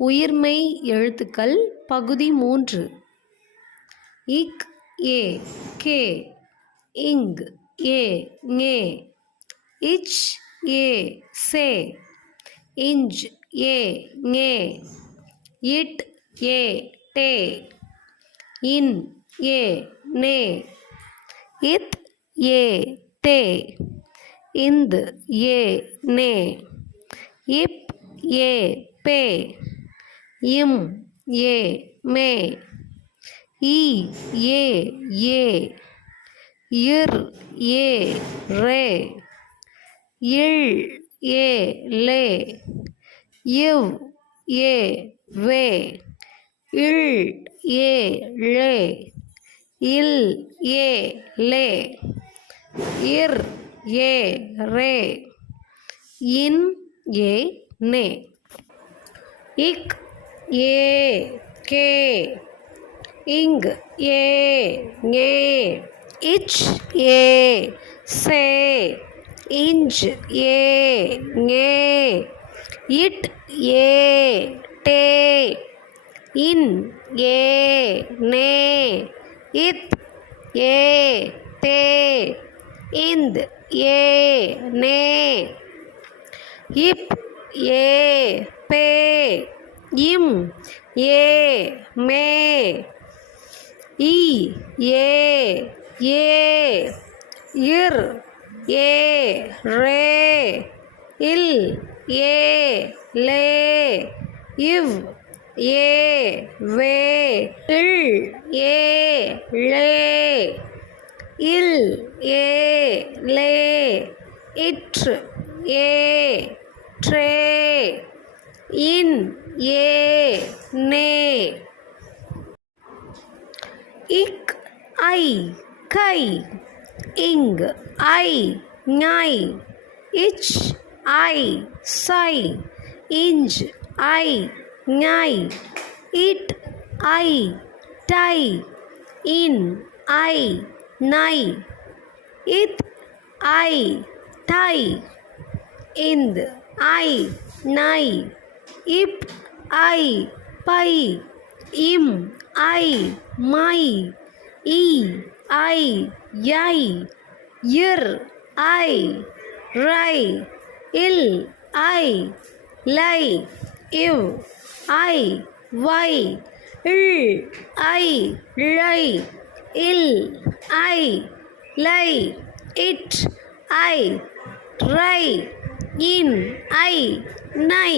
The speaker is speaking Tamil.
உயிர்மெய் எழுத்துக்கள் பகுதி 3. இக் ஏ கே இங் ஏ ஞே இச் ஏ சே இஞ்ச் ஏ ஞே இட் ஏ டே இன் ஏ நே இத் ஏ தே இந்த் ஏ நே இப் ஏ பே இம் ஏ மே இ ஏ ஏ இர் ஏ ரே இள் ஏ லே இவ் ஏ வே இள் ஏ ளே இல் ஏ லே இர் ஏ ரே இன் ஏ நே இக் ஏ கே இங் ஏ ஞே இச் ஏ சே இஞ்ச் ஏ ஞே இட் ஏ டே இன் ஏ நே இத் ஏ தே இந்த் ஏ நே இப் ஏ பே இம் ஏ மே இ ஏ ஏ இர் ஏ ரே இல் ஏ லே இவ் ஏ வே இள் ஏ ளே இல் ஏ லே இற்று ஏ ட்ரே இன் ஏ நே இக் ஐ கை இங் ஐ ஞை இச் ஐ சை இஞ்ச் ஐ ஞை இட் ஐ டை இன் ஐ நை இத் ஐ டை இந்த் ஐ நை இப் ஐ பை இம் ஐ மை இ ஐ யை இர் ஐ ரை இல் ஐ லை இவ் ஐ வை இள் ஐ ழை இல் ஐ லை இட் ஐ ரை இன் ஐ நை